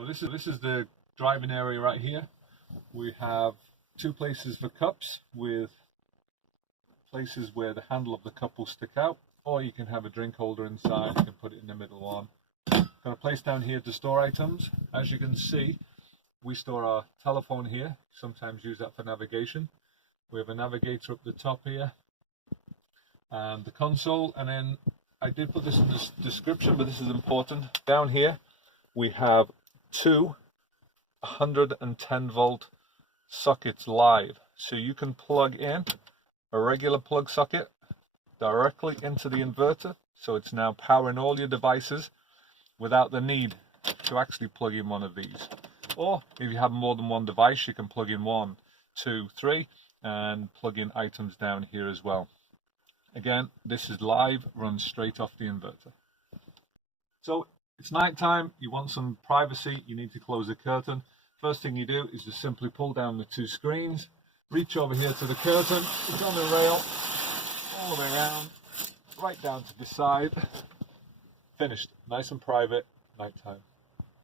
So this is the driving area right here. We have two places for cups with places where the handle of the cup will stick out, or you can have a drink holder inside. You can put it in the middle one. Got a place down here to store items. As you can see, we store our telephone here, sometimes use that for navigation. We have a navigator up the top here and the console, and then I did put this in the description, but this is important. Down here we have two 110 volt sockets live, so you can plug in a regular plug socket directly into the inverter, so it's now powering all your devices without the need to actually plug in one of these. Or if you have more than one device, you can plug in 1, 2, 3 and plug in items down here as well. Again, this is live, runs straight off the inverter. So it's night time, you want some privacy, you need to close the curtain. First thing you do is just simply pull down the two screens, reach over here to the curtain, it's on the rail, all the way around, right down to the side. Finished. Nice and private, nighttime.